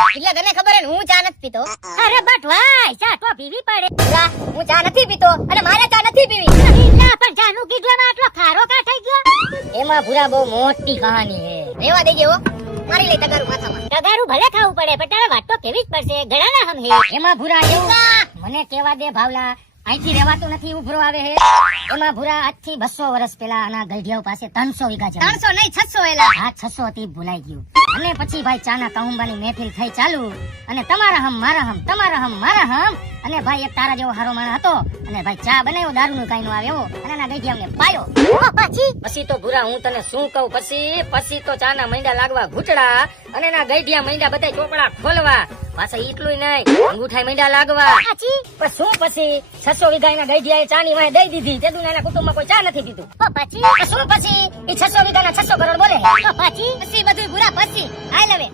એટલે તને ખબર હે ને હું ચા નથી પીતો. અરે બટ ભાઈ ચા તો પીવી પડે. ભૂરા, હું ચા નથી પીતો અને મારે ચા નથી પીવી. ના પણ ચાનું કીધું એમાં આટલો ખારો કા થઈ ગયો? એમાં ભૂરા બહુ મોટી કહાની હે. રેવા દેજે હો. મારી લઈ તગારું માથામાં. તગારું ભલે ખાવું પડે પણ તારે વાત તો કેવી જ પડશે. ઘણા હમ હે. એમાં ભૂરા એવું મને કેવા દે ભાવલા, અહીંથી રેવાતું નથી ઉભરો આવે હે. એમાં ભૂરા આજથી 200 વર્ષ પહેલા આના ગઢિયાઓ પાસે 300 વીઘા જમીન. 300 નહીં 600 એલા. હા 600 હતી ભૂલાઈ ગયું. અને પછી ભાઈ ચાના કહુંબાની મહેફિલ થઈ ચાલુ અને તમારા હમ મારા હમ તમારા હમ મારા હમ અને ભાઈ એક તારા જેવો હારો માણસ હતો અને ભાઈ ચા બનાવ્યો દારૂનું કાઈ નો આવે એવો અને એના ગઢિયાઓને પાયો. પછી તો ભૂરા હું તને શું કહું, પછી તો ચાના મૈંડા લાગવા ઘૂંટડા અને એના ગઢિયા મૈંડા બધા ચોપડા ખોલવા. પાછા એટલું નહીં અંગૂઠાઈ મૈંડા લાગવા. પણ શું પછી 600 વીઘા એના ગઢિયાએ ચાની વાહે દઈ દીધી. તેદું એના કુટુંબમાં કોઈ ચા નથી પીતું. પછી શું પછી એ 600 વીઘાના 600 કરોડ બોલે. પછી પછી બધું ભૂરા પછી હાલ હવે